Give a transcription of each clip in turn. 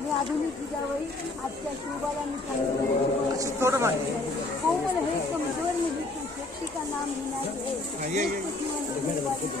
आधुनिक विजावळी आजच्या शिवबालांनी सांगितलं कोमल है कमजोर शक्ति का नाम नाही है जीवन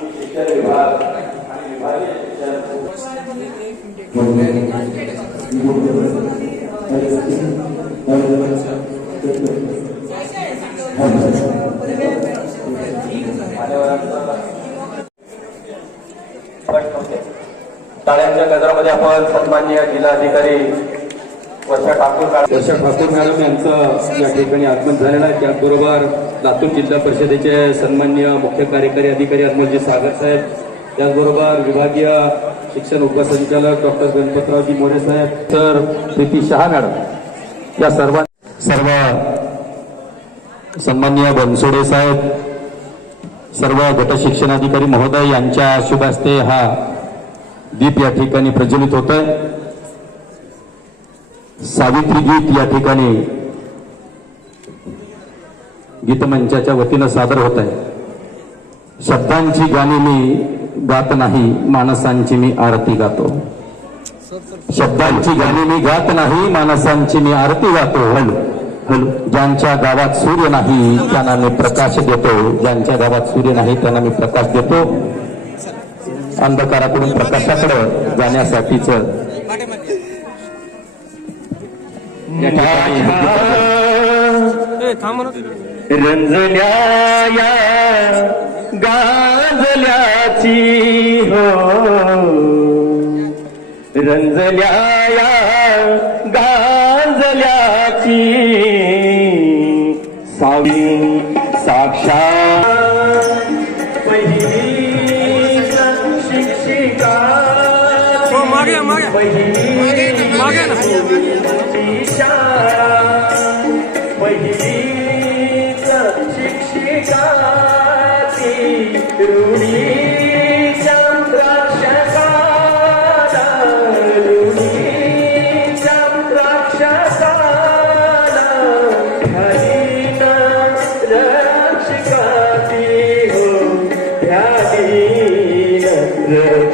शिक्षण विभाग आणि विभागीय शाळांच्या गजरामध्ये आपण सन्माननीय जिल्हाधिकारी वर्षा ठाकूर वर्षा ठाकूर मॅडम यांचं या ठिकाणी आगमन झालेलं आहे त्याचबरोबर लातूर जिल्हा परिषदेचे सन्मान्य मुख्य कार्यकारी अधिकारी अनमोलजी सागर साहेब त्याचबरोबर विभागीय शिक्षण उपसंचालक डॉक्टर गणपतरावजी मोरे साहेब तर प्रीती शहा मॅडम या सर्वां सर्व सन्मान्य बनसोडे साहेब सर्व गट शिक्षणाधिकारी महोदय यांच्या शुभ हा दीप या ठिकाणी प्रज्वलित होत आहे सावित्री गीत या ठिकाणी गीतमंचाच्या वतीनं सादर होत आहे. शब्दांची गाणी मी गात नाही माणसांची मी आरती गातो. शब्दांची गाणी मी गात नाही माणसांची मी आरती गातो. हॅलो ज्यांच्या गावात सूर्य नाही त्यांना मी प्रकाश देतो. ज्यांच्या गावात सूर्य नाही त्यांना मी प्रकाश देतो. अंधकाराकडून प्रकाशाकडे जाण्यासाठीच या ठिकाणी रंजल्या या गाजल्याची हो. रंजल्या या गाजल्याची सावी साक्षात. पहिली शिक्षिका मागे मागे. मागे ना. शाळा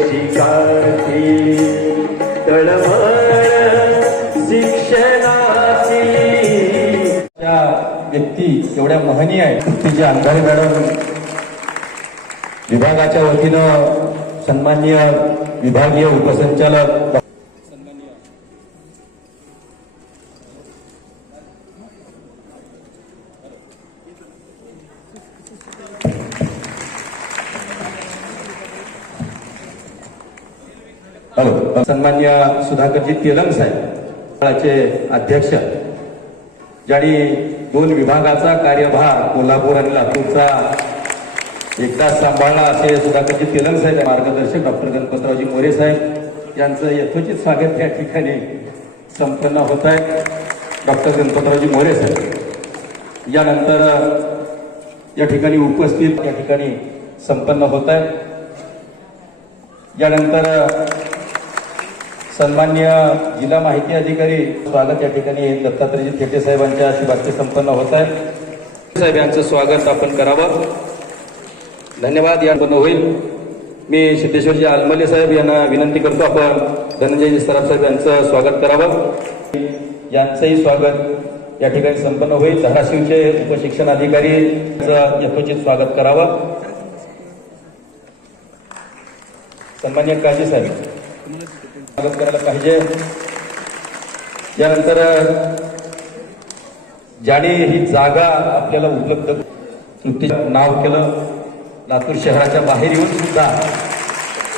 शिक्षिका ती महनीय आहे. तिची जे अंधारे मॅडम विभागाच्या वतीनं सन्माननीय विभागीय उपसंचालक हॅलो सन्मान्य सुधाकरजी तेलंग साहेब अध्यक्ष. ज्याने दोन विभागाचा कार्यभार कोल्हापूर आणि लातूरचा एकदा सांभाळला असे सुधाकरजी तेलंग साहेब मार्गदर्शक डॉक्टर गणपतरावजी मोरे साहेब यांचं यथोचित स्वागत त्या ठिकाणी संपन्न होत आहे. डॉक्टर गणपतरावजी मोरे साहेब यानंतर या ठिकाणी उपस्थित या ठिकाणी संपन्न होत आहे. यानंतर सन्मान्य जिल्हा माहिती अधिकारी स्वागत या ठिकाणी दत्तात्रयजी थेटे साहेबांच्या शुभास्ते संपन्न होत आहे. साहेब यांचं स्वागत आपण करावं. धन्यवाद या संपन्न होईल. मी सिद्धेश्वरजी आलमले साहेब यांना विनंती करतो आपण धनंजयजी सराफ साहेब यांचं स्वागत करावं. यांचंही स्वागत या ठिकाणी संपन्न होईल. धाराशिवचे उपशिक्षण अधिकारी यथोचित स्वागत करावं. सन्मान्य काजी साहेब. स्वागत करायला पाहिजे. यानंतर ज्याने ही जागा आपल्याला उपलब्ध नुकतीच नाव केलं लातूर शहराच्या बाहेर येऊन सुद्धा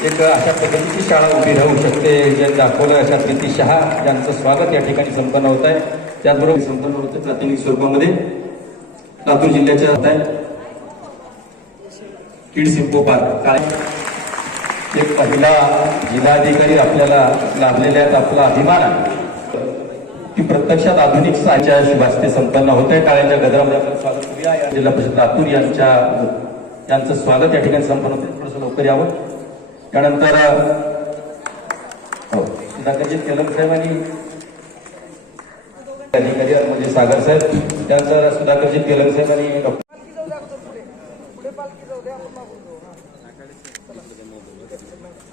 एक अशा पद्धतीची शाळा उभी राहू शकते. जे दाखवलं अशा प्रीती शहा यांचं स्वागत या ठिकाणी संपन्न होत आहे. त्याचबरोबर संपन्न होतं प्राथमिक स्वरूपामध्ये लातूर जिल्ह्याच्या होत आहे किड सिम्पो पार्क. काय? एक पहिला जिल्हाधिकारी आपल्याला लाभलेल्या आहेत आपला अभिमान आहे. ती प्रत्यक्षात आधुनिक साच्या शुभास्ते संपन्न होते टाळ्यांच्या गजरामध्ये स्वागत करूया. या जिल्हा परिषद लातूर यांच्या यांचं स्वागत या ठिकाणी संपन्न होते थोडंसं लवकर यावं. त्यानंतर हो केलम साहेब आणि अधिकारी म्हणजे सागर साहेब. त्यानंतर सुधाकरजी केलम साहेब आणि डॉक्टर